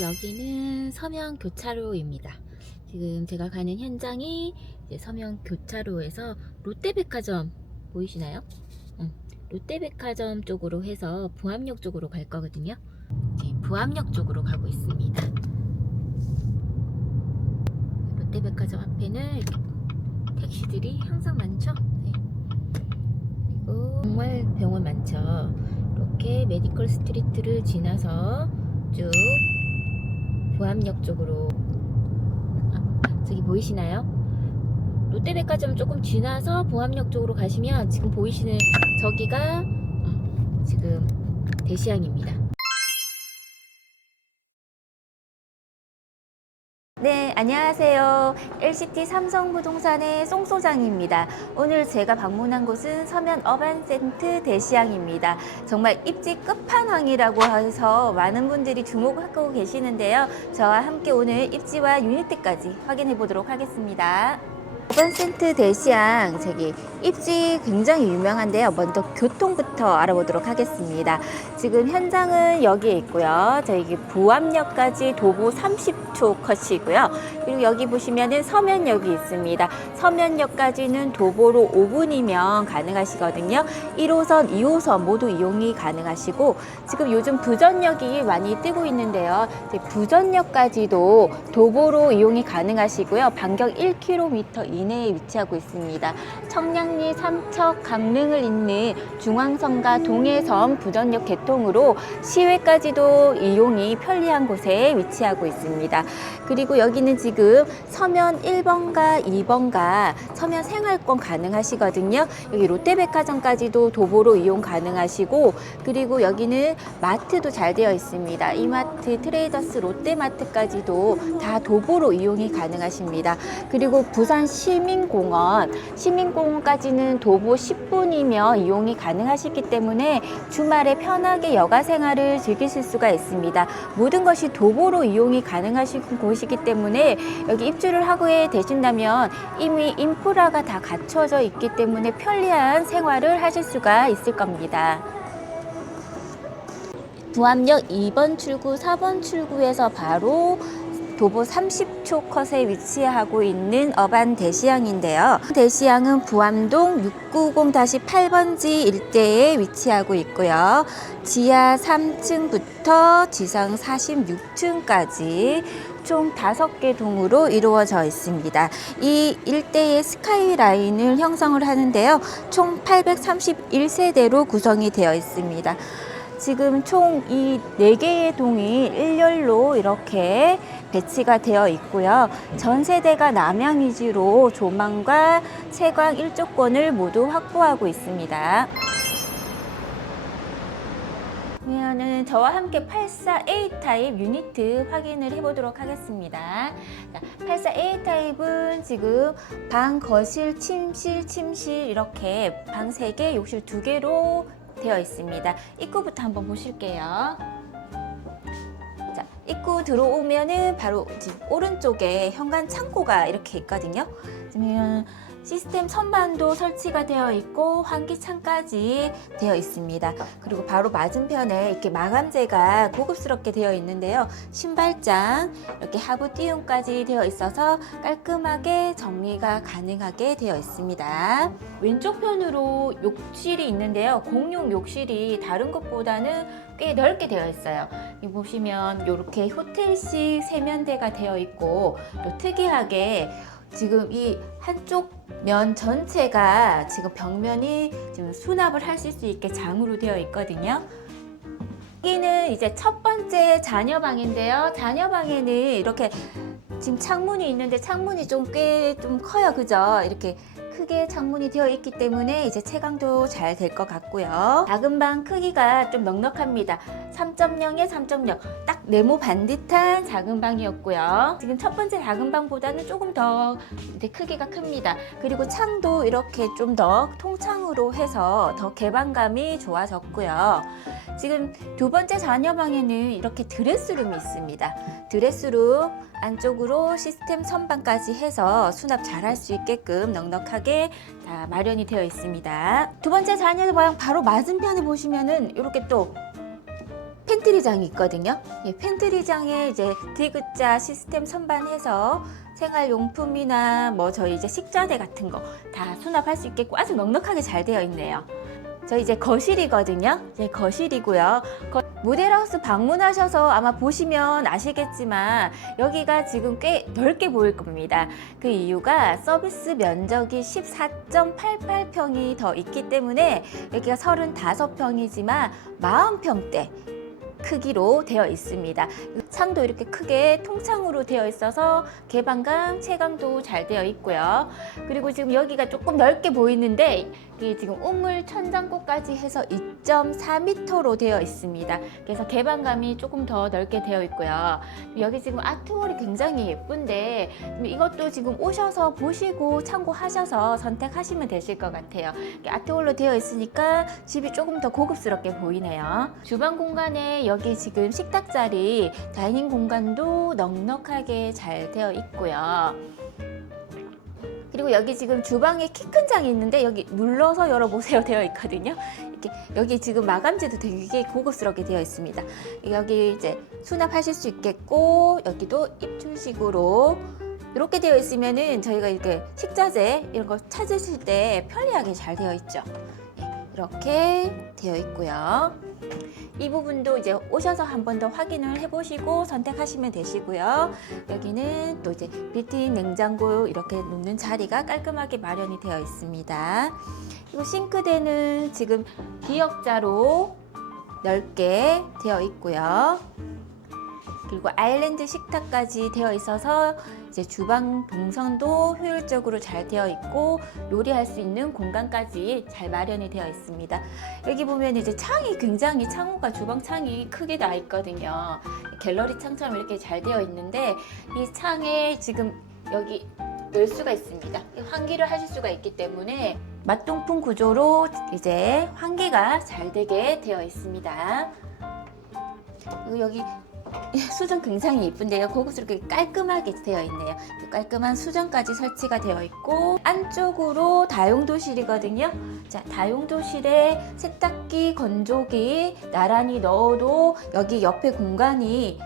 여기는 서면 교차로입니다. 지금 제가 가는 현장이 서면 교차로에서 롯데백화점 보이시나요? 응, 롯데백화점 쪽으로 해서 부암역 쪽으로 갈 거거든요. 이제 부암역 쪽으로 가고 있습니다. 롯데백화점 앞에는 택시들이 항상 많죠? 네. 그리고 정말 병원 많죠? 이렇게 메디컬 스트리트를 지나서 쭉 부암역 쪽으로 아, 저기 보이시나요? 롯데백화점 조금 지나서 부암역 쪽으로 가시면 지금 보이시는 저기가 어, 지금 대시양입니다. 안녕하세요. LCT 삼성부동산의 송 소장입니다. 오늘 제가 방문한 곳은 서면 어반센트 대시양입니다. 정말 입지 끝판왕이라고 해서 많은 분들이 주목하고 계시는데요. 저와 함께 오늘 입지와 유니트까지 확인해 보도록 하겠습니다. 어반센트 대시양 저기 입지 굉장히 유명한데요. 먼저 교통부터 알아보도록 하겠습니다. 지금 현장은 여기에 있고요. 저기 부암역까지 도보 30초 컷이고요. 그리고 여기 보시면은 서면역이 있습니다. 서면역까지는 도보로 5분이면 가능하시거든요. 1호선, 2호선 모두 이용이 가능하시고 지금 요즘 부전역이 많이 뜨고 있는데요. 부전역까지도 도보로 이용이 가능하시고요. 반경 1km 이내에 위치하고 있습니다. 청량리, 삼척, 강릉을 잇는 중앙선과 동해선 부전역 개통으로 시외까지도 이용이 편리한 곳에 위치하고 있습니다. 그리고 여기는 지금 서면 1번가 2번가 서면 생활권 가능하시거든요. 여기 롯데백화점까지도 도보로 이용 가능하시고 그리고 여기는 마트도 잘 되어 있습니다. 이마트, 트레이더스, 롯데마트까지도 다 도보로 이용이 가능하십니다. 그리고 부산 시 민공원, 시민공원까지는 도보 10분이면 이용이 가능하시기 때문에 주말에 편하게 여가 생활을 즐기실 수가 있습니다. 모든 것이 도보로 이용이 가능하신 곳이기 때문에 여기 입주를 하게 되신다면 이미 인프라가 다 갖춰져 있기 때문에 편리한 생활을 하실 수가 있을 겁니다. 부암역 2번 출구, 4번 출구에서 바로 도보 30초 컷에 위치하고 있는 어반 대시양인데요. 대시양은 부암동 690-8번지 일대에 위치하고 있고요. 지하 3층부터 지상 46층까지 총 5개 동으로 이루어져 있습니다. 이 일대의 스카이라인을 형성을 하는데요. 총 831세대로 구성이 되어 있습니다. 지금 총 이 네개의 동이 일렬로 이렇게 배치가 되어 있고요. 전 세대가 남양 위주로 조망과 채광 일조권을 모두 확보하고 있습니다. 그러면은 저와 함께 84A 타입 유니트 확인을 해보도록 하겠습니다. 자, 84A 타입은 지금 방, 거실, 침실, 침실 이렇게 방 3개, 욕실 2개로 되어 있습니다. 입구부터 한번 보실게요. 자, 입구 들어오면은 바로 오른쪽에 현관 창고가 이렇게 있거든요. 그러면 시스템 선반도 설치가 되어 있고 환기창까지 되어 있습니다. 그리고 바로 맞은편에 이렇게 마감재가 고급스럽게 되어 있는데요. 신발장 이렇게 하부 띄움까지 되어 있어서 깔끔하게 정리가 가능하게 되어 있습니다. 왼쪽 편으로 욕실이 있는데요. 공용 욕실이 다른 것보다는 꽤 넓게 되어 있어요. 이 보시면 이렇게 호텔식 세면대가 되어 있고 또 특이하게 지금 이 한쪽 면 전체가 지금 벽면이 지금 수납을 하실 수 있게 장으로 되어 있거든요. 여기는 이제 첫 번째 자녀방인데요. 자녀방에는 이렇게 지금 창문이 있는데 창문이 좀 꽤좀 커요. 그죠? 이렇게 크게 창문이 되어 있기 때문에 이제 채광도 잘 될 것 같고요. 작은 방 크기가 좀 넉넉합니다. 3.0에 3.0. 딱 네모 반듯한 작은 방이었고요. 지금 첫 번째 작은 방보다는 조금 더 크기가 큽니다. 그리고 창도 이렇게 좀 더 통창으로 해서 더 개방감이 좋아졌고요. 지금 두 번째 자녀방에는 이렇게 드레스룸이 있습니다. 드레스룸 안쪽으로 시스템 선반까지 해서 수납 잘할 수 있게끔 넉넉하게 다 마련이 되어 있습니다. 두 번째 자녀방 바로 맞은편에 보시면은 이렇게 또 팬트리장이 있거든요. 예, 팬트리장에 이제 디귿자 시스템 선반해서 생활용품이나 뭐 저희 이제 식자재 같은 거 다 수납할 수 있겠고 아주 넉넉하게 잘 되어 있네요. 저희 이제 거실이거든요. 이제 거실이고요. 거- 모델하우스 방문하셔서 아마 보시면 아시겠지만 여기가 지금 꽤 넓게 보일 겁니다. 그 이유가 서비스 면적이 14.88평이 더 있기 때문에 여기가 35평이지만 40평대 크기로 되어 있습니다. 창도 이렇게 크게 통창으로 되어 있어서 개방감, 채광도 잘 되어 있고요. 그리고 지금 여기가 조금 넓게 보이는데 이게 지금 우물 천장고까지 해서 2.4m로 되어 있습니다. 그래서 개방감이 조금 더 넓게 되어 있고요. 여기 지금 아트월이 굉장히 예쁜데 이것도 지금 오셔서 보시고 참고하셔서 선택하시면 되실 것 같아요. 아트월로 되어 있으니까 집이 조금 더 고급스럽게 보이네요. 주방 공간에 여기 지금 식탁 자리, 다이닝 공간도 넉넉하게 잘 되어 있고요. 그리고 여기 지금 주방에 키 큰 장이 있는데 여기 눌러서 열어보세요 되어 있거든요. 이렇게 여기 지금 마감재도 되게 고급스럽게 되어 있습니다. 여기 이제 수납하실 수 있겠고 여기도 입출식으로 이렇게 되어 있으면은 저희가 이렇게 식자재 이런 거 찾으실 때 편리하게 잘 되어 있죠. 예, 이렇게 되어 있고요. 이 부분도 이제 오셔서 한 번 더 확인을 해보시고 선택하시면 되시고요. 여기는 또 이제 빌트인 냉장고 이렇게 놓는 자리가 깔끔하게 마련이 되어 있습니다. 그리고 싱크대는 지금 기역자로 넓게 되어 있고요. 그리고 아일랜드 식탁까지 되어 있어서 이제 주방 동선도 효율적으로 잘 되어 있고 요리할 수 있는 공간까지 잘 마련이 되어 있습니다. 여기 보면 이제 창이 굉장히 창호가 주방 창이 크게 나 있거든요. 갤러리 창처럼 이렇게 잘 되어 있는데 이 창에 지금 여기 열 수가 있습니다. 환기를 하실 수가 있기 때문에 맞동풍 구조로 이제 환기가 잘 되게 되어 있습니다. 여기 수전 굉장히 예쁜데요. 고급스럽게 깔끔하게 되어 있네요. 깔끔한 수전까지 설치가 되어 있고 안쪽으로 다용도실이거든요. 자, 다용도실에 세탁기, 건조기 나란히 넣어도 여기 옆에 공간이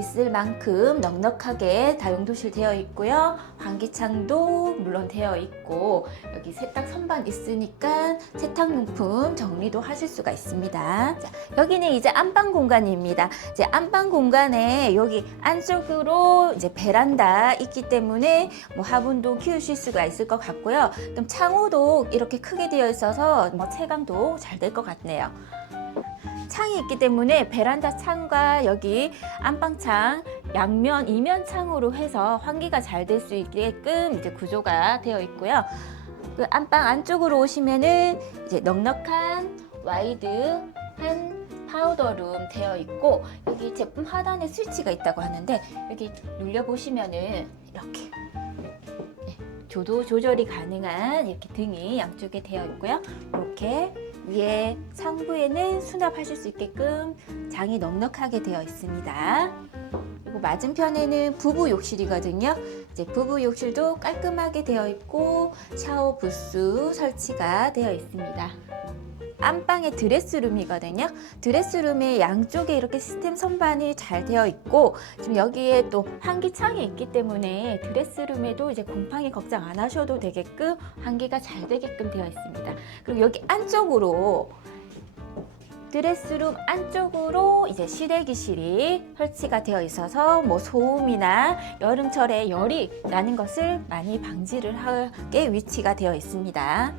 있을 만큼 넉넉하게 다용도실 되어 있고요. 환기창도 물론 되어 있고 여기 세탁 선반 있으니까 세탁용품 정리도 하실 수가 있습니다. 자, 여기는 이제 안방 공간입니다. 이제 안방 공간에 여기 안쪽으로 이제 베란다 있기 때문에 뭐 화분도 키우실 수가 있을 것 같고요. 그럼 창호도 이렇게 크게 되어 있어서 뭐 채광도 잘 될 것 같네요. 창이 있기 때문에 베란다 창과 여기 안방창 양면 이면 창으로 해서 환기가 잘 될 수 있게끔 이제 구조가 되어 있고요. 그 안방 안쪽으로 오시면은 이제 넉넉한 와이드한 파우더룸 되어 있고 여기 제품 하단에 스위치가 있다고 하는데 여기 눌려 보시면은 이렇게 네, 조도 조절이 가능한 이렇게 등이 양쪽에 되어 있고요. 이렇게 위에 상부에는 수납하실 수 있게끔 장이 넉넉하게 되어 있습니다. 그리고 맞은편에는 부부 욕실이거든요. 이제 부부 욕실도 깔끔하게 되어 있고 샤워 부스 설치가 되어 있습니다. 안방의 드레스룸이거든요. 드레스룸의 양쪽에 이렇게 시스템 선반이 잘 되어 있고 지금 여기에 또 환기창이 있기 때문에 드레스룸에도 이제 곰팡이 걱정 안 하셔도 되게끔 환기가 잘 되게끔 되어 있습니다. 그리고 여기 안쪽으로 드레스룸 안쪽으로 이제 실외기실이 설치가 되어 있어서 뭐 소음이나 여름철에 열이 나는 것을 많이 방지를 하게 위치가 되어 있습니다.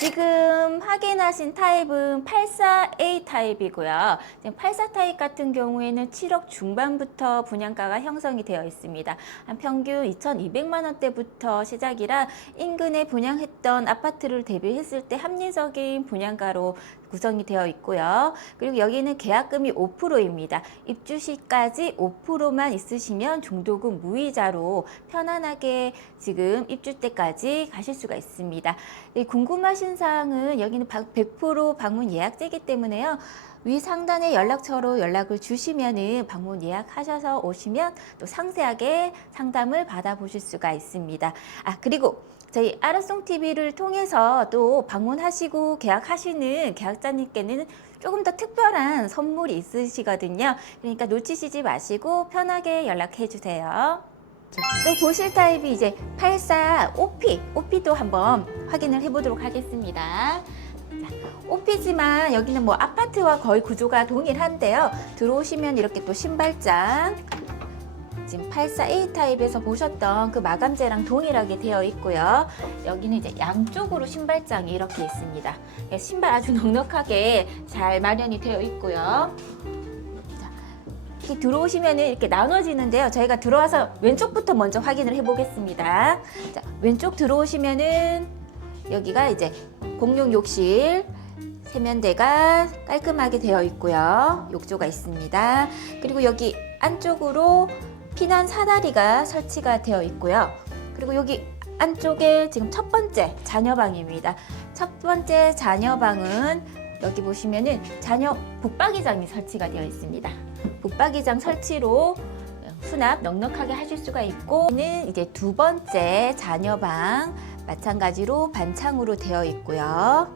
지금 확인하신 타입은 84A 타입이고요. 지금 84 타입 같은 경우에는 7억 중반부터 분양가가 형성이 되어 있습니다. 한 평균 2,200만 원대부터 시작이라 인근에 분양했던 아파트를 대비했을 때 합리적인 분양가로 구성이 되어 있고요. 그리고 여기는 계약금이 5%입니다. 입주 시까지 5%만 있으시면 중도금 무이자로 편안하게 지금 입주 때까지 가실 수가 있습니다. 네, 궁금하신 사항은 여기는 100% 방문 예약제이기 때문에요. 위 상단에 연락처로 연락을 주시면은 방문 예약하셔서 오시면 또 상세하게 상담을 받아보실 수가 있습니다. 아, 그리고 저희 아라송 TV를 통해서 또 방문하시고 계약하시는 계약자님께는 조금 더 특별한 선물이 있으시거든요. 그러니까 놓치시지 마시고 편하게 연락해 주세요. 또 보실 타입이 이제 84 OP, OP도 한번 확인을 해보도록 하겠습니다. 자, OP지만 여기는 뭐 아파트와 거의 구조가 동일한데요. 들어오시면 이렇게 또 신발장, 지금 84A 타입에서 보셨던 그 마감재랑 동일하게 되어 있고요. 여기는 이제 양쪽으로 신발장이 이렇게 있습니다. 예, 신발 아주 넉넉하게 잘 마련이 되어 있고요. 자, 이렇게 들어오시면은 이렇게 나눠지는데요. 저희가 들어와서 왼쪽부터 먼저 확인을 해보겠습니다. 자, 왼쪽 들어오시면은 여기가 이제 공용 욕실 세면대가 깔끔하게 되어 있고요. 욕조가 있습니다. 그리고 여기 안쪽으로 피난 사다리가 설치가 되어 있고요. 그리고 여기 안쪽에 지금 첫 번째 자녀방입니다. 첫 번째 자녀방은 여기 보시면은 자녀 북박이장이 설치가 되어 있습니다. 북박이장 설치로 수납 넉넉하게 하실 수가 있고 는 이제 두 번째 자녀방 마찬가지로 반창으로 되어 있고요.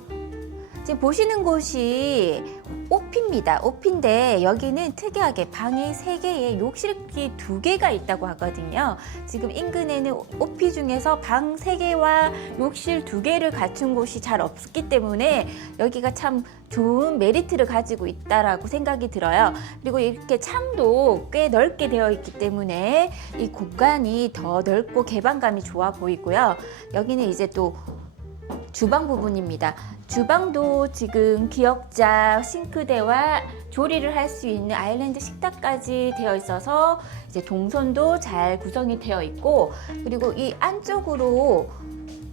지금 보시는 곳이 오피입니다. 오피인데 여기는 특이하게 방이 세개에 욕실이 두개가 있다고 하거든요. 지금 인근에는 오피 중에서 방 세개와 욕실 두개를 갖춘 곳이 잘 없기 때문에 여기가 참 좋은 메리트를 가지고 있다라고 생각이 들어요. 그리고 이렇게 창도 꽤 넓게 되어 있기 때문에 이 공간이 더 넓고 개방감이 좋아 보이고요. 여기는 이제 또 주방 부분입니다. 주방도 지금 기역자, 싱크대와 조리를 할 수 있는 아일랜드 식탁까지 되어 있어서 이제 동선도 잘 구성이 되어 있고 그리고 이 안쪽으로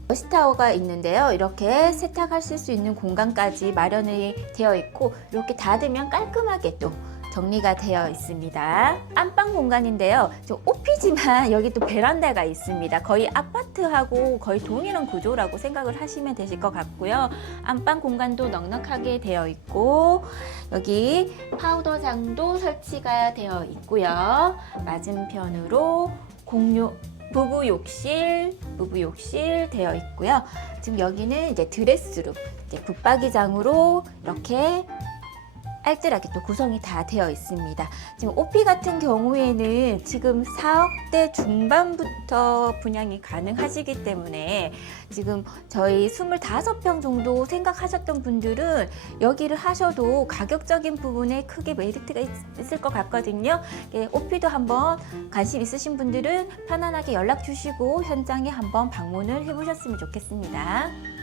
워시타워가 있는데요. 이렇게 세탁하실 수 있는 공간까지 마련이 되어 있고 이렇게 닫으면 깔끔하게 또 정리가 되어 있습니다. 안방 공간인데요. 저 오피지만 여기 또 베란다가 있습니다. 거의 아파트하고 거의 동일한 구조라고 생각을 하시면 되실 것 같고요. 안방 공간도 넉넉하게 되어 있고 여기 파우더장도 설치가 되어 있고요. 맞은편으로 공유 부부 욕실, 부부 욕실 되어 있고요. 지금 여기는 이제 드레스룸, 이제 붙박이장으로 이렇게 알뜰하게 또 구성이 다 되어 있습니다. 지금 오피 같은 경우에는 지금 4억대 중반부터 분양이 가능하시기 때문에 지금 저희 25평 정도 생각하셨던 분들은 여기를 하셔도 가격적인 부분에 크게 메리트가 있, 있을 것 같거든요. 예, 오피도 한번 관심 있으신 분들은 편안하게 연락 주시고 현장에 한번 방문을 해보셨으면 좋겠습니다.